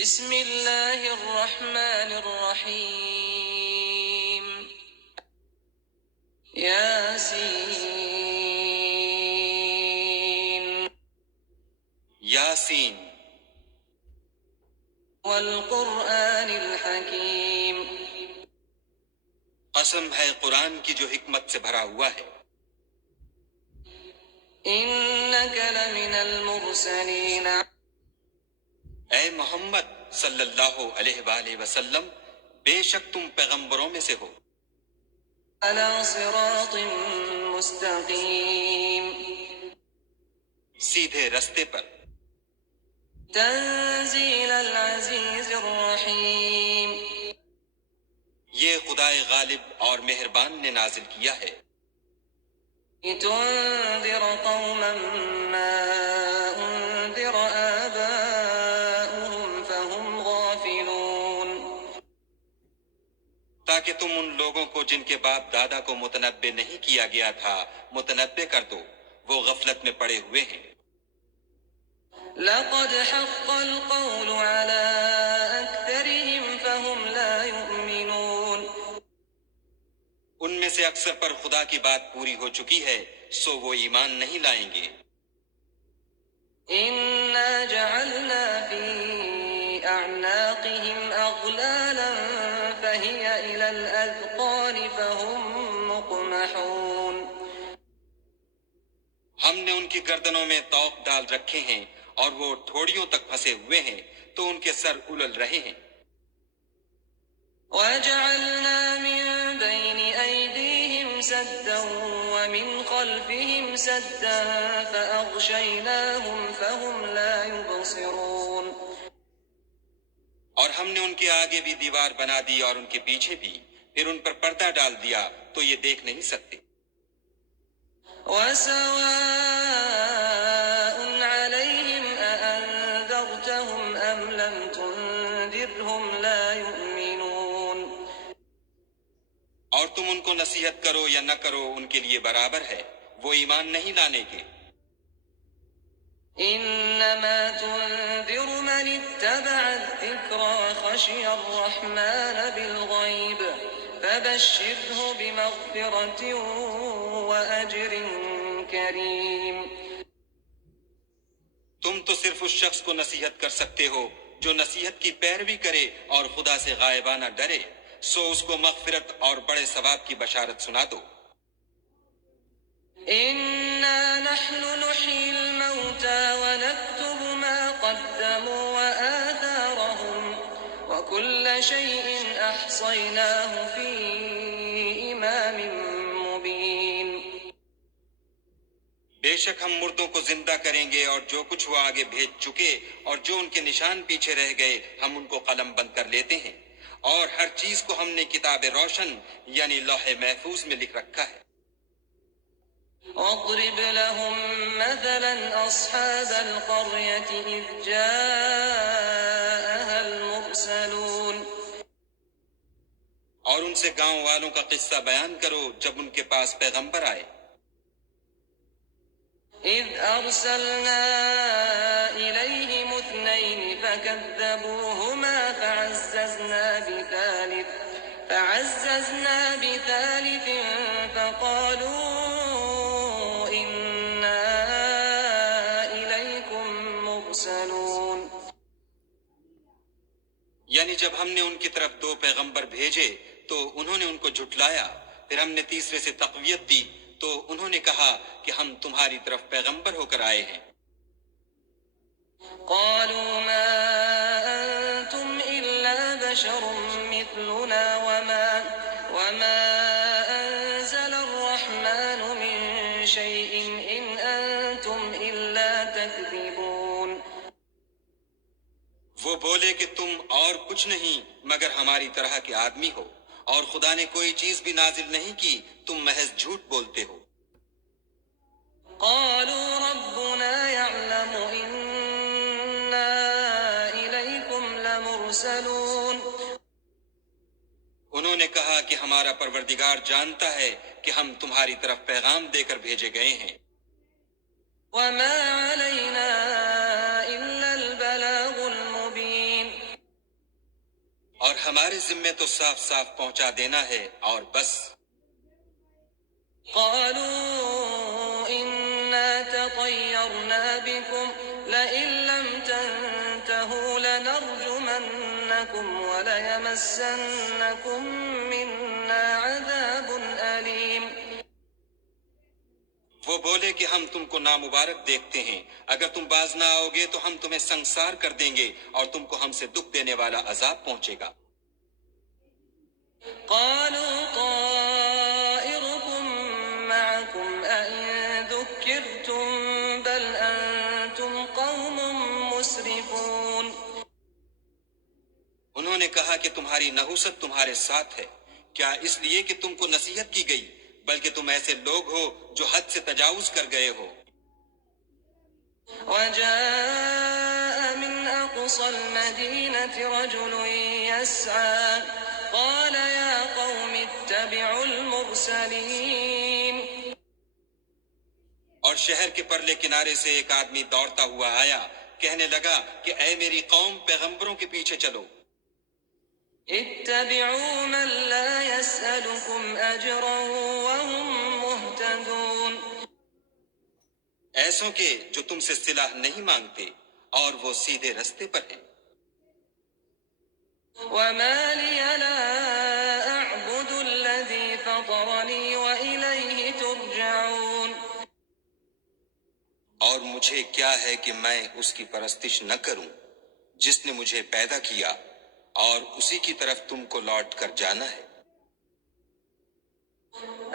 بسم اللہ الرحمن الرحیم یاسین یاسین والقرآن الحکیم قسم ہے قرآن کی جو حکمت سے بھرا ہوا ہے۔ انک لمن المرسلین اے محمد صلی اللہ علیہ وآلہ وسلم، بے شک تم پیغمبروں میں سے ہو، علی صراط مستقیم سیدھے رستے پر۔ تنزیل العزیز الرحیم یہ خدائے غالب اور مہربان نے نازل کیا ہے، لتنذر قوما ما انذر آباؤهم فهم غافلون تاکہ تم ان لوگوں کو جن کے باپ دادا کو متنبع نہیں کیا گیا تھا متنبع کر دو، وہ غفلت میں پڑے ہوئے ہیں۔ لقد حق القول على أكثرهم فهم لا يؤمنون ان میں سے اکثر پر خدا کی بات پوری ہو چکی ہے، سو وہ ایمان نہیں لائیں گے۔ إنا جعلنا في أعناقهم أغلالا فهي إلى الأذقان فهم مقمحون ہم نے ان کی گردنوں میں طوق ڈال رکھے ہیں اور وہ ٹھوڑیوں تک پھنسے ہوئے ہیں تو ان کے سر الل رہے ہیں۔ وجعلنا من بين أيديهم سدا ومن خلفهم سدا فأغشيناهم فهم لا يبصرون اور ہم نے ان کے آگے بھی دیوار بنا دی اور ان کے پیچھے بھی، پھر ان پر پردہ ڈال دیا تو یہ دیکھ نہیں سکتے۔ وسواء عليهم أأنذرتهم أم لم تنذرهم لا يؤمنون اور تم ان کو نصیحت کرو یا نہ کرو ان کے لیے برابر ہے، وہ ایمان نہیں لانے کے۔ إنما تنذر من اتبع الذكر وخشي الرحمن بالغيب فبشره بمغفرة وأجر كريم تم تو صرف اس شخص کو نصیحت کر سکتے ہو جو نصیحت کی پیروی کرے اور خدا سے غائبانہ ڈرے، سو اس کو مغفرت اور بڑے ثواب کی بشارت سنا دو۔ إنا نحن نحيي الموتى ونكتب ما قدموا وآثارهم وكل شيء أحصيناه في إمام مبين بے شک ہم مردوں کو زندہ کریں گے اور جو کچھ وہ آگے بھیج چکے اور جو ان کے نشان پیچھے رہ گئے ہم ان کو قلم بند کر لیتے ہیں، اور ہر چیز کو ہم نے کتاب روشن یعنی لوح محفوظ میں لکھ رکھا ہے۔ واضرب لهم مثلا أصحاب القرية إذ جاءها المرسلون اور ان سے گاؤں والوں کا قصہ بیان کرو جب ان کے پاس پیغمبر آئے۔ إذ أرسلنا إليهم اثنين فكذبوهما فعززنا بثالث فقالوا إنا إليكم مرسلون یعنی جب ہم نے ان کی طرف دو پیغمبر بھیجے تو انہوں نے ان کو جھٹلایا، پھر ہم نے تیسرے سے تقویت دی تو انہوں نے کہا کہ ہم تمہاری طرف پیغمبر ہو کر آئے ہیں۔ قالوا ما أنتم إلا بشر مثلنا وما أنزل الرحمن من شيء إن أنتم إلا تكذبون وہ بولے کہ تم اور کچھ نہیں مگر ہماری طرح کے آدمی ہو، اور خدا نے کوئی چیز بھی نازل نہیں کی، تم محض جھوٹ بولتے ہو۔ قالوا ربنا يعلم إنا إليكم لمرسلون انہوں نے کہا کہ ہمارا پروردگار جانتا ہے کہ ہم تمہاری طرف پیغام دے کر بھیجے گئے ہیں، وما علينا إلا البلاغ المبين ہمارے ذمے تو صاف صاف پہنچا دینا ہے اور بس. قالوا إنا تطيرنا بكم لئن لم تنتهوا لنرجمنكم وليمسنكم منا عذاب أليم. وہ بولے کہ ہم تم کو نامبارک دیکھتے ہیں، اگر تم باز نہ آؤ گے تو ہم تمہیں سنسار کر دیں گے اور تم کو ہم سے دکھ دینے والا عذاب پہنچے گا. قالوا طائركم معكم أئن ذكرتم بل أنتم قوم مسرفون. انہوں نے کہا کہ تمہاری نحوست تمہارے ساتھ ہے، کیا اس لیے کہ تم کو نصیحت کی گئی، بلکہ تم ایسے لوگ ہو جو حد سے تجاوز کر گئے ہو. وجاء من أقصى المدينة رجل يسعى قال يا قوم اتبعوا المرسلين. اور شہر کے پرلے کنارے سے ایک آدمی دوڑتا ہوا آیا، کہنے لگا کہ اے میری قوم، پیغمبروں کے پیچھے چلو. اتبعوا من لا يسألكم أجرا وهم مهتدون. ایسوں کے جو تم سے صلاح نہیں مانگتے اور وہ سیدھے رستے پر ہیں. وما لي لا أعبد الذي فطرني وإليه ترجعون. اور مجھے کیا ہے کہ میں اس کی پرستش نہ کروں جس نے مجھے پیدا کیا، اور اسی کی طرف تم کو لوٹ کر جانا ہے.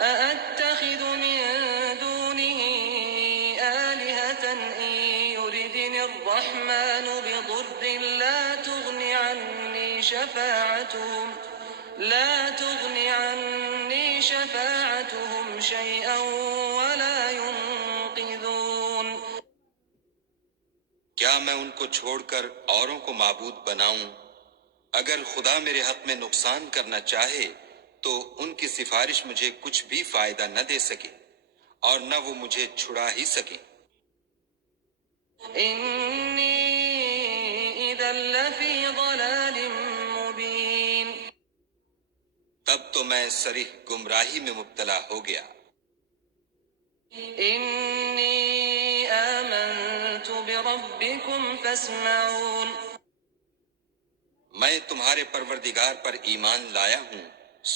أأتخذ من دونه آلهة إن يردني الرحمن بضر لا تغني عني شفاعتهم شيئا ولا ينقذون. کیا میں ان کو چھوڑ کر اوروں کو معبود بناؤں؟ اگر خدا میرے حق میں نقصان کرنا چاہے تو ان کی سفارش مجھے کچھ بھی فائدہ نہ دے سکے اور نہ وہ مجھے چھڑا ہی سکیں. إني إذا لفي ضلال مبين. تب تو میں صریح گمراہی میں مبتلا ہو گیا. إني آمنت بربكم فاسمعون. میں تمہارے پروردگار پر ایمان لایا ہوں،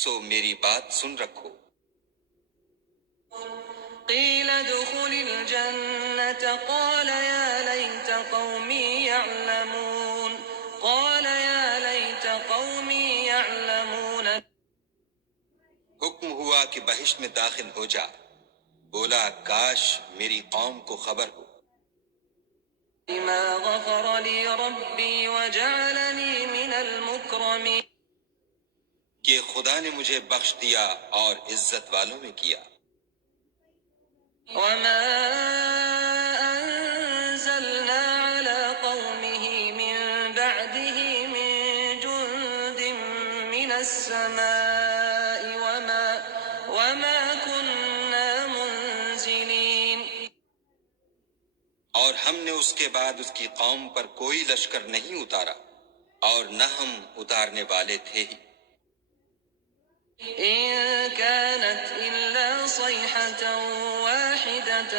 سو میری بات سن رکھو. قيل ادخل الجنة قال يا ليت قومي يعلمون. قال يا ليت قومي يعلمون. حکم ہوا کہ بہشت میں داخل ہو جا، بولا کاش میری قوم کو خبر ہو. بما غفر لي ربي وجعلني من المكرمين. کہ خدا نے مجھے بخش دیا اور عزت والوں میں کیا. وما أنزلنا على قومه من بعده من جند من السماء وما كنا منزلين. اور ہم نے اس کے بعد اس کی قوم پر کوئی لشکر نہیں اتارا اور نہ ہم اتارنے والے تھے ہی. إن كانت إلا صيحة واحدة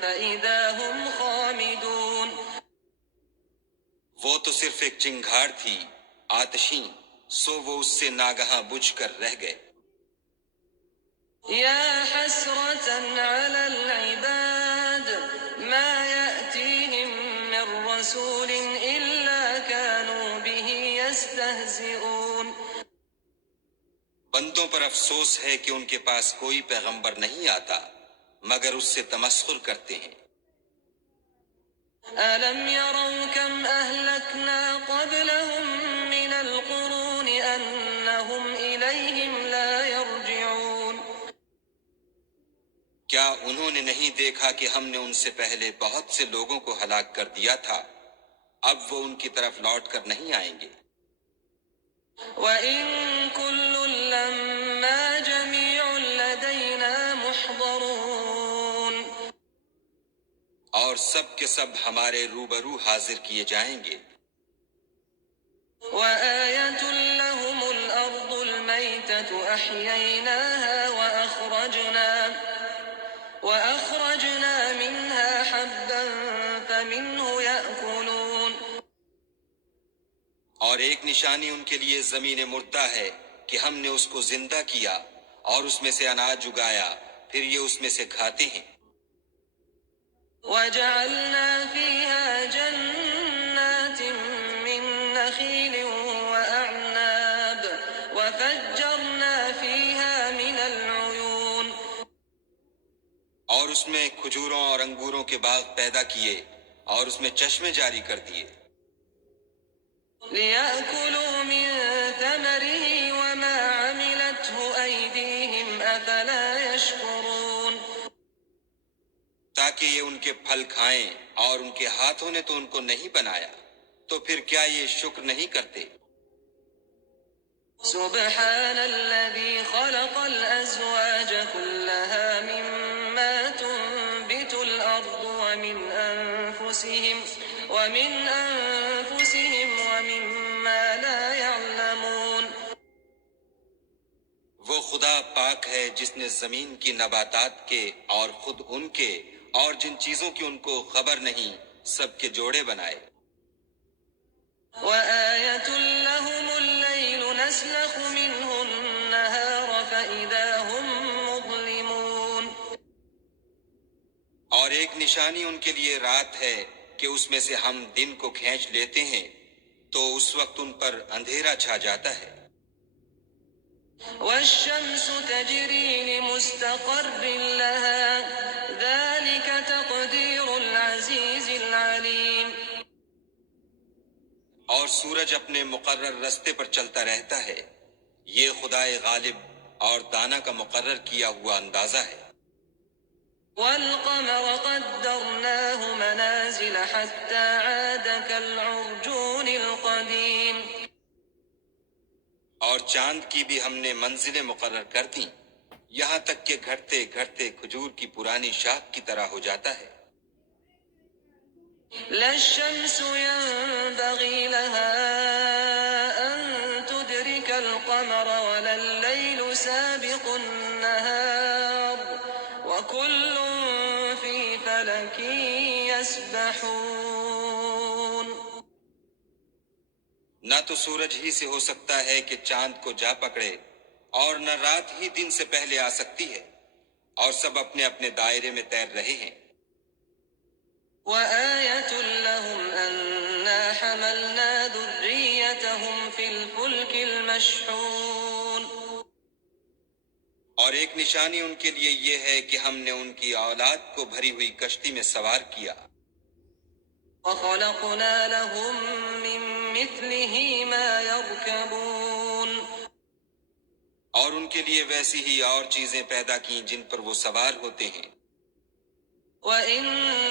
فإذا هم خامدون. وہ تو صرف ایک چنگھاڑ تھی آتشیں، سو وہ اس سے ناگہاں بجھ کر رہ گئے. يا حسرة على العباد ما يأتيهم من رسول إلا كانوا به يستهزئون. بندوں پر افسوس ہے کہ ان کے پاس کوئی پیغمبر نہیں آتا مگر اس سے تمسخر کرتے ہیں. ألم يروا كم أهلكنا قبلهم من القرون أنهم إليهم لا يرجعون. کیا انہوں نے نہیں دیکھا کہ ہم نے ان سے پہلے بہت سے لوگوں کو ہلاک کر دیا تھا، اب وہ ان کی طرف لوٹ کر نہیں آئیں گے. وَإِن كُلٌّ لَّمَّا جَمِيعٌ لَّدَيْنَا مُحْضَرُونَ. اور سب کے سب ہمارے روبرو حاضر کیے جائیں گے. وَآيَةٌ لَّهُمُ الميتة أحييناها وأخرجنا منها حبا فمنه يأكلون اور ایک نشانی ان کے لیے زمین مردہ ہے کہ ہم نے اس کو زندہ کیا اور اس میں سے اناج اگایا، پھر یہ اس میں سے کھاتے ہیں۔ وجعلنا فيها جنات من نخيل وأعناب وفجرنا فيها من العيون اور اس میں کھجوروں اور انگوروں کے باغ پیدا کیے اور اس میں چشمے جاری کر دیے، ليأكلوا من ثمره وما عملته أيديهم أفلا يشكرون تاکہ یہ ان کے پھل کھائیں، اور ان کے ہاتھوں نے تو ان کو نہیں بنایا، تو پھر کیا یہ شکر نہیں کرتے؟ سبحان الذي خلق الأزواج كلها مما تنبت الأرض ومن أنفسهم ومما لا يعلمون وہ خدا پاک ہے جس نے زمین کی نباتات کے اور خود ان کے اور جن چیزوں کی ان کو خبر نہیں سب کے جوڑے بنائے۔ وآية لهم الليل نسلخ منه النهار فإذا هم مظلمون اور ایک نشانی ان کے لیے رات ہے کہ اس میں سے ہم دن کو کھینچ لیتے ہیں تو اس وقت ان پر اندھیرا چھا جاتا ہے۔ والشمس تجري لمستقر لها ذلك تقدير العزيز العليم اور سورج اپنے مقرر رستے پر چلتا رہتا ہے، یہ خدائے غالب اور دانا کا مقرر کیا ہوا اندازہ ہے۔ والقمر قدرناه منازل حتى عاد كالعرجون القديم اور چاند کی بھی ہم نے منزلیں مقرر کر دیں یہاں تک کہ گھٹتے گھٹتے کھجور کی پرانی شاخ کی طرح ہو جاتا ہے۔ لا الشمس ينبغي لها أن تدرك القمر ولا الليل سابق النهار وكل في فلك يسبحون نہ تو سورج ہی سے ہو سکتا ہے کہ چاند کو جا پکڑے، اور نہ رات ہی دن سے پہلے آ سکتی ہے، اور سب اپنے اپنے دائرے میں تیر رہے ہیں۔ وآية لهم أنا حملنا ذريتهم في الفلك المشحون اور ایک نشانی ان کے لیے یہ ہے کہ ہم نے ان کی اولاد کو بھری ہوئی کشتی میں سوار کیا، وخلقنا لهم من مثله ما يركبون اور ان کے لیے ویسی ہی اور چیزیں پیدا کیں جن پر وہ سوار ہوتے ہیں۔ وإن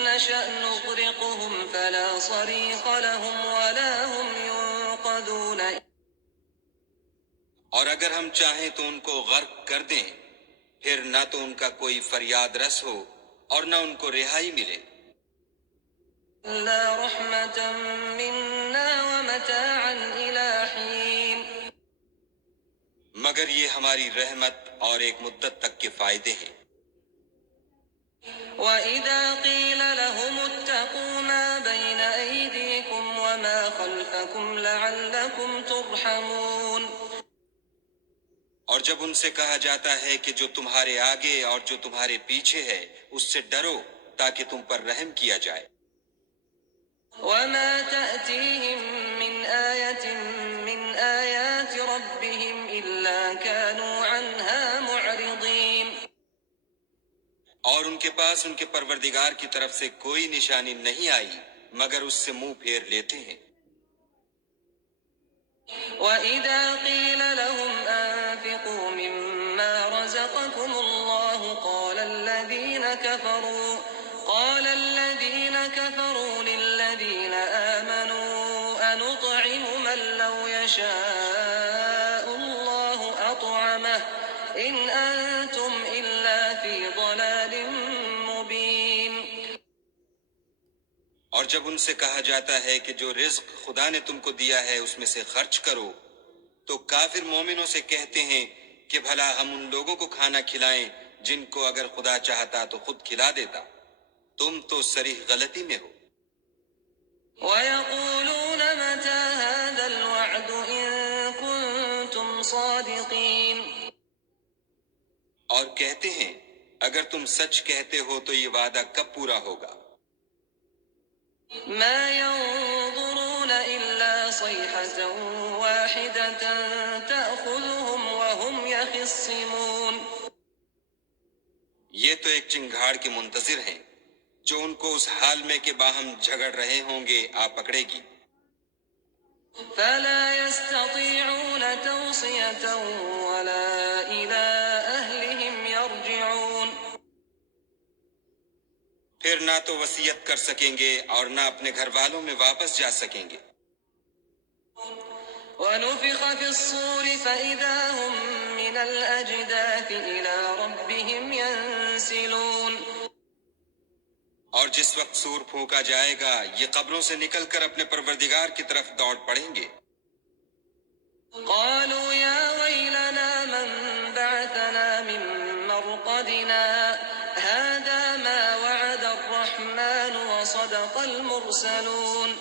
نشأ نغرقهم فلا صريخ لهم ولا هم ينقذون اور اگر ہم چاہیں تو ان کو غرق کر دیں، پھر نہ تو ان کا کوئی فریاد رس ہو اور نہ ان کو رہائی ملے، إلا رحمة منا ومتاعا إلى حين مگر یہ ہماری رحمت اور ایک مدت تک کے فائدے ہیں۔ وإذا قيل لهم اتقوا ما بين أيديكم وما خلفكم لعلكم ترحمون اور جب ان سے کہا جاتا ہے کہ جو تمہارے آگے اور جو تمہارے پیچھے ہے اس سے ڈرو تاکہ تم پر رحم کیا جائے۔ وما تأتيهم من آية من آيات ربهم إلا كانوا عنها معرضين اور ان کے پاس ان کے پروردگار کی طرف سے کوئی نشانی نہیں آئی مگر اس سے منہ پھیر لیتے ہیں۔ وإذا قيل لهم أنفقوا مما رزقكم الله قال الذين كفروا للذين آمنوا أنطعم من لو يشاء الله أطعمه إن أنتم إلا في ضلال مبين اور جب ان سے کہا جاتا ہے کہ جو رزق خدا نے تم کو دیا ہے اس میں سے خرچ کرو تو کافر مومنوں سے کہتے ہیں کہ بھلا ہم ان لوگوں کو کھانا کھلائیں جن کو اگر خدا چاہتا تو خود کھلا دیتا. تم تو صریح غلطی میں ہو. وَيَقُولُونَ مَتَى هَذَا الْوَعْدُ إِن كُنتُمْ صَادِقِينَ. اور کہتے ہیں اگر تم سچ کہتے ہو تو یہ وعدہ کب پورا ہوگا؟ مَا يَنظُرُونَ إِلَّا صَيْحَةً وَاحِدَةً تَأْخُذُهُمْ وَهُمْ يَخِصِّمُونَ. یہ تو ایک چنگھاڑ کے منتظر ہیں جو ان کو اس حال میں کہ باہم جھگڑ رہے ہوں گے آ پکڑے گی. فَلَا يَسْتَطِيعُونَ تَوْصِيَةً وَلَا إِلَىٰ أَهْلِهِمْ يَرْجِعُونَ. پھر نہ تو وصیت کر سکیں گے اور نہ اپنے گھر والوں میں واپس جا سکیں گے. وَنُفِخَ فِي الصُّورِ فَإِذَا هُم مِّنَ الْأَجْدَاثِ إِلَىٰ رَبِّهِمْ يَنسِلُونَ. اور جس وقت سور پھونکا جائے گا یہ قبروں سے نکل کر اپنے پروردگار کی طرف دوڑ پڑیں گے. قَالُوا يَا وَيْلَنَا مَن بَعَثَنَا مِن مَّرْقَدِنَا هَٰذَا مَا وَعَدَ الرَّحْمَٰنُ وَصَدَقَ الْمُرْسَلُونَ.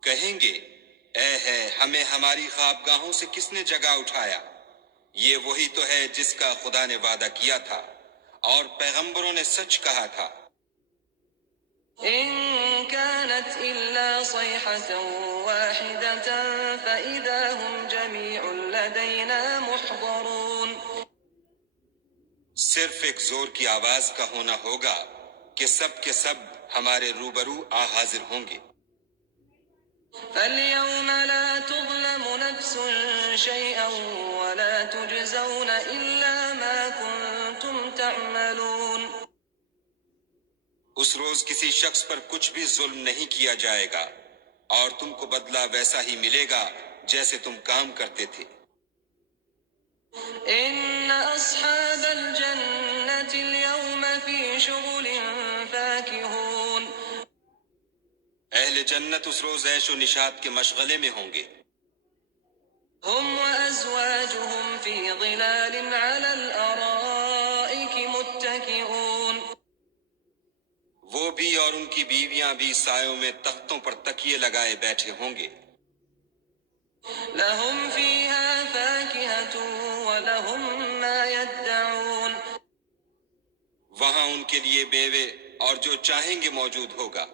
کہیں گے اے ہے ہمیں ہماری خوابگاہوں سے کس نے جگا اٹھایا؟ یہ وہی تو ہے جس کا خدا نے وعدہ کیا تھا اور پیغمبروں نے سچ کہا تھا. إِن كَانَتْ إِلَّا صَيْحَةً وَاحِدَةً فَإِذَا هُمْ جَمِيعٌ لَّدَيْنَا مُحْضَرُونَ. صرف ایک زور کی آواز کا ہونا ہوگا کہ سب کے سب ہمارے روبرو آ حاضر ہوں گے. فَالْيَوْمَ لَا تُظْلَمُ نَفْسٌ شَيْئًا وَلَا تُجْزَوْنَ إِلَّا مَا كُنتُمْ تَعْمَلُونَ. اس روز کسی شخص پر کچھ بھی ظلم نہیں کیا جائے گا اور تم کو بدلہ ویسا ہی ملے گا جیسے تم کام کرتے تھے. إِنَّ أَصْحَابَ الْجَنَّةِ الْيَوْمَ فِي شُغُلٍ فَاكِهُونَ. اہل جنت اس روز عیش و نشاط کے مشغلے میں ہوں گے. هُمْ وَأَزْوَاجُهُمْ فِي ظِلَالٍ عَلَى الْأَرَائِكِ مُتَّكِئُونَ. وہ بھی اور ان کی بیویاں بھی سایوں میں تختوں پر تکیے لگائے بیٹھے ہوں گے. لَهُمْ فِيهَا فَاكِهَةٌ وَلَهُم مَّا يَدَّعُونَ. وہاں ان کے لیے میوے اور جو چاہیں گے موجود ہوگا.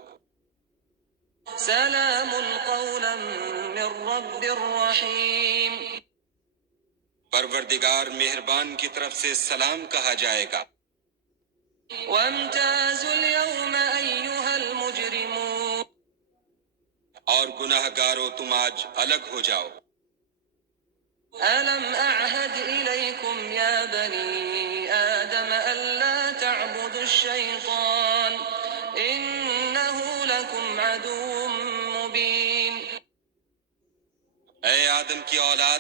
سَلَامٌ قَوْلًا مِّن رَّبٍّ رَّحِيمٍ. پروردگار مہربان کی طرف سے سلام کہا جائے گا. وَامْتَازُوا الْيَوْمَ أَيُّهَا الْمُجْرِمُونَ. اور گناہ گارو تم آج الگ ہو جاؤ. أَلَمْ أَعْهَدْ إِلَيْكُمْ يَا بَنِي آدَمَ أَلَّا تَعْبُدُوا الشَّيْطَانَ إِنَّهُ لَكُمْ عَدُوٌّ مُّبِينٌ. اے آدم کی اولاد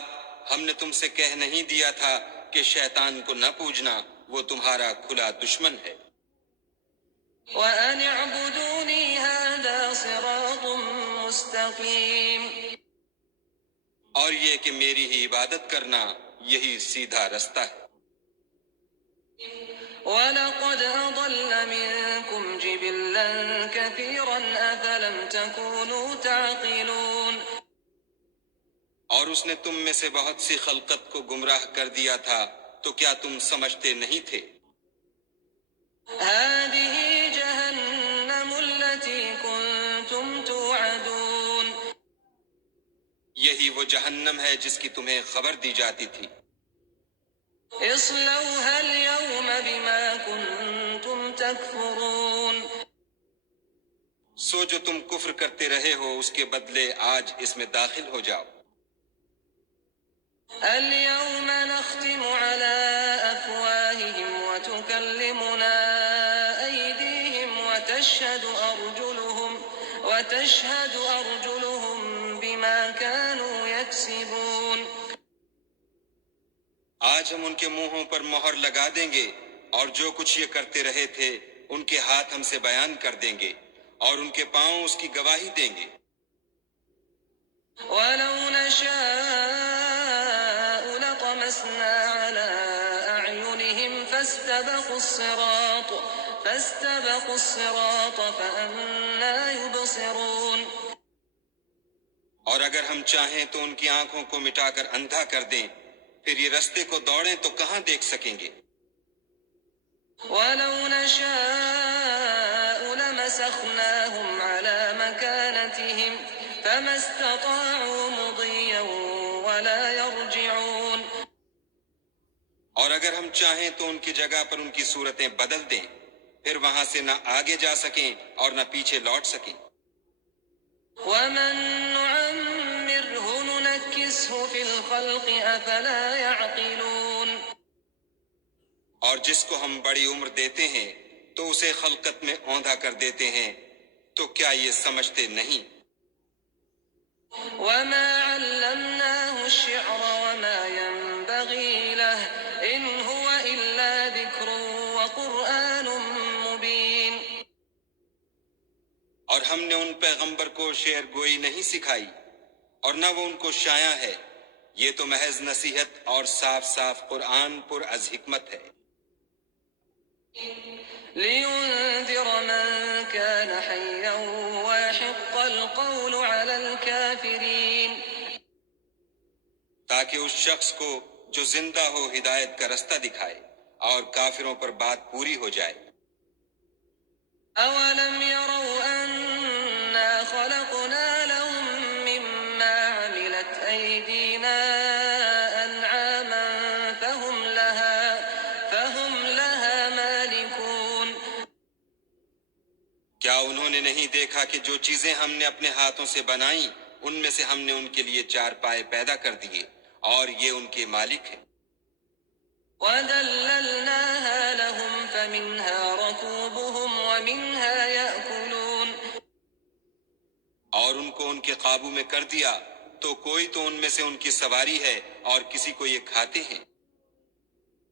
ہم نے تم سے کہہ نہیں دیا تھا کہ شیطان کو نہ پوجنا، وہ تمہارا کھلا دشمن ہے. وَأَنِ اعْبُدُونِي هَٰذَا صِرَاطٌ مُّسْتَقِيمٌ. اور یہ کہ میری ہی عبادت کرنا یہی سیدھا رستہ ہے. وَلَقَدْ أَضَلَّ مِنكُمْ جِبِلًّا كَثِيرًا أَفَلَمْ تَكُونُوا تَعْقِلُونَ. اور اس نے تم میں سے بہت سی خلقت کو گمراہ کر دیا تھا تو کیا تم سمجھتے نہیں تھے؟ هَٰذِهِ جَهَنَّمُ الَّتِي كُنتُمْ تُوعَدُونَ. یہی وہ جہنم ہے جس کی تمہیں خبر دی جاتی تھی. اصْلَوْهَا الْيَوْمَ بِمَا كُنتُمْ تَكْفُرُونَ. سو جو تم کفر کرتے رہے ہو اس کے بدلے آج اس میں داخل ہو جاؤ. الْيَوْمَ نَخْتِمُ عَلَىٰ أَفْوَاهِهِمْ وَتُكَلِّمُنَا أَيْدِيهِمْ وَتَشْهَدُ أَرْجُلُهُم بِمَا كَانُوا يَكْسِبُونَ. آج ہم ان کے منہوں پر مہر لگا دیں گے اور جو کچھ یہ کرتے رہے تھے ان کے ہاتھ ہم سے بیان کر دیں گے اور ان کے پاؤں اس کی گواہی دیں گے. وَلَوْ نَشَاءُ فاستبقوا الصراط فأنى يبصرون اور اگر ہم چاہیں تو ان کی آنکھوں کو مٹا کر اندھا کر دیں، پھر یہ رستے کو دوڑیں تو کہاں دیکھ سکیں گے؟ ولو نشاء لمسخناهم على مكانتهم فما استطاعوا مضيا ولا يرجعون اور اگر ہم چاہیں تو ان کی جگہ پر ان کی صورتیں بدل دیں، پھر وہاں سے نہ آگے جا سکیں اور نہ پیچھے لوٹ سکیں۔ ومن نعمره ننكسه في الخلق أفلا يعقلون اور جس کو ہم بڑی عمر دیتے ہیں تو اسے خلقت میں اوندھا کر دیتے ہیں، تو کیا یہ سمجھتے نہیں؟ وما علمناه الشعر وما ينبغي له إن هو إلا ذكر وقرآن مبين اور ہم نے ان پیغمبر کو شعر گوئی نہیں سکھائی اور نہ وہ ان کو شایع ہے، یہ تو محض نصیحت اور صاف صاف قرآن پر از حکمت ہے، لينذر من كان حيا ويحق القول على الكافرين تاکہ اس شخص کو جو زندہ ہو ہدایت کا رستہ دکھائے اور کافروں پر بات پوری ہو جائے۔ أولم يروا أنا خلقنا لهم مما عملت أيدينا أنعاما فهم لها مالكون کیا انہوں نے نہیں دیکھا کہ جو چیزیں ہم نے اپنے ہاتھوں سے بنائیں ان میں سے ہم نے ان کے لیے چار پائے پیدا کر دیے اور یہ ان کے مالک ہیں۔ وَذَلَّلْنَاهَا لَهُمْ فَمِنْهَا رَكُوبُهُمْ وَمِنْهَا يَأْكُلُونَ اور ان کو ان کے قابو میں کر دیا تو کوئی تو ان میں سے ان کی سواری ہے اور کسی کو یہ کھاتے ہیں۔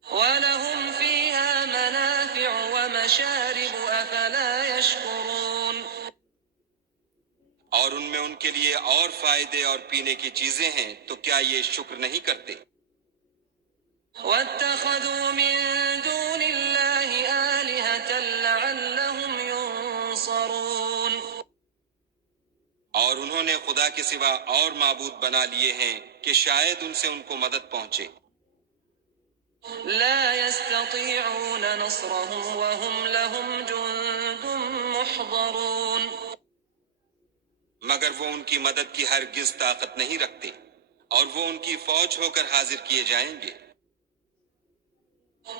وَلَهُمْ فِيهَا مَنَافِعُ وَمَشَارِبُ أَفَلَا يَشْكُرُونَ اور ان میں ان کے لیے اور فائدے اور پینے کی چیزیں ہیں، تو کیا یہ شکر نہیں کرتے؟ وَاتَّخَذُوا مِن دُونِ اللَّهِ آلِهَةً لَعَلَّهُمْ يُنصَرُونَ اور انہوں نے خدا کے سوا اور معبود بنا لیے ہیں کہ شاید ان سے ان کو مدد پہنچے۔ لا يستطيعون نصرهم وهم لهم جند محضرون مگر وہ ان کی مدد کی ہرگز طاقت نہیں رکھتے اور وہ ان کی فوج ہو کر حاضر کیے جائیں گے۔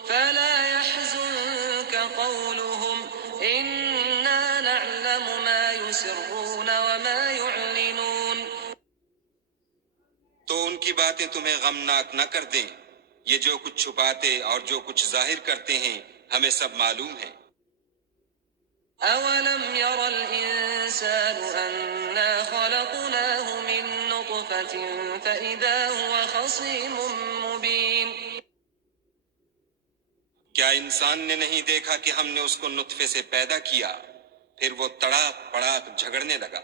فلا يحزنك قولهم إنا نعلم ما يسرون وما يعلنون تو ان کی باتیں تمہیں غمناک نہ کر دیں، یہ جو کچھ چھپاتے اور جو کچھ ظاہر کرتے ہیں ہمیں سب معلوم ہے۔ أولم ير الإنسان أنا خلقناه من نطفة فإذا هو خصيم مبين کیا انسان نے نہیں دیکھا کہ ہم نے اس کو نطفے سے پیدا کیا، پھر وہ تڑاک پڑاک جھگڑنے لگا۔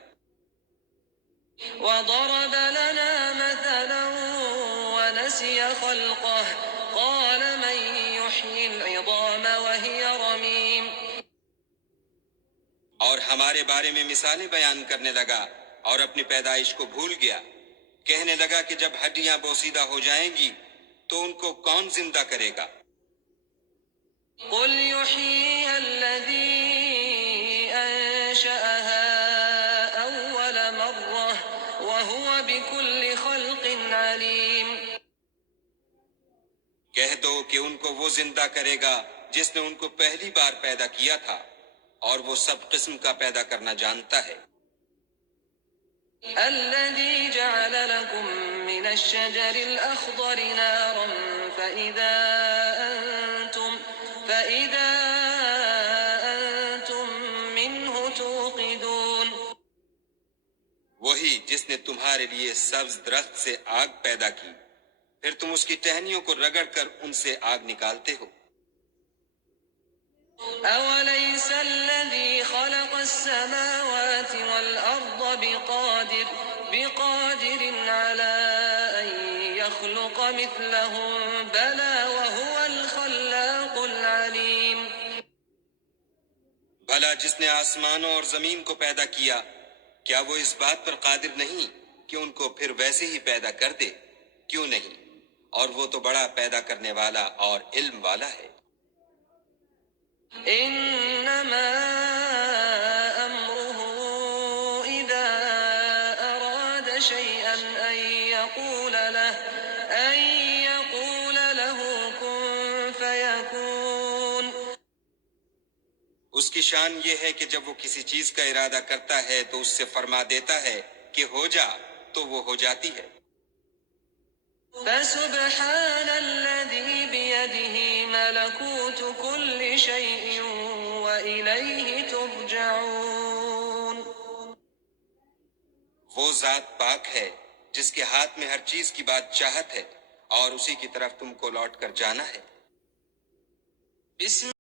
وضرب لنا مثلا ونسي خلقه قال من يحيي العظام وهي رميم اور ہمارے بارے میں مثالیں بیان کرنے لگا اور اپنی پیدائش کو بھول گیا، کہنے لگا کہ جب ہڈیاں بوسیدہ ہو جائیں گی تو ان کو کون زندہ کرے گا؟ قل يحييها الذي أنشأها أول مرة وهو بكل خلق عليم کہہ دو کہ ان کو وہ زندہ کرے گا جس نے ان کو پہلی بار پیدا کیا تھا اور وہ سب قسم کا پیدا کرنا جانتا ہے۔ الذي جعل لكم من الشجر الأخضر نارا فإذا أنتم منه توقدون وہی جس نے تمہارے لیے سبز درخت سے آگ پیدا کی، پھر تم اس کی ٹہنیوں کو رگڑ کر ان سے آگ نکالتے ہو۔ أوليس الذي خلق السماوات والأرض بقادر على أن يخلق مثلهم بلى وهو الخلاق العليم بھلا جس نے آسمانوں اور زمین کو پیدا کیا کیا وہ اس بات پر قادر نہیں کہ ان کو پھر ویسے ہی پیدا کر دے؟ کیوں نہیں؟ اور وہ تو بڑا پیدا کرنے والا اور علم والا ہے۔ إنما أمره إذا أراد شيئا أن يقول له كن فيكون۔ اس کی شان یہ ہے کہ جب وہ کسی چیز کا ارادہ کرتا ہے تو اس سے فرما دیتا ہے کہ ہو جا، تو وہ ہو جاتی ہے۔ فسبحان الذي بيده ملكوت كل شيء وإليه ترجعون۔ وہ ذات پاک ہے جس کے ہاتھ میں ہر چیز کی بادشاہت ہے اور اسی کی طرف تم کو لوٹ کر جانا ہے۔ بسم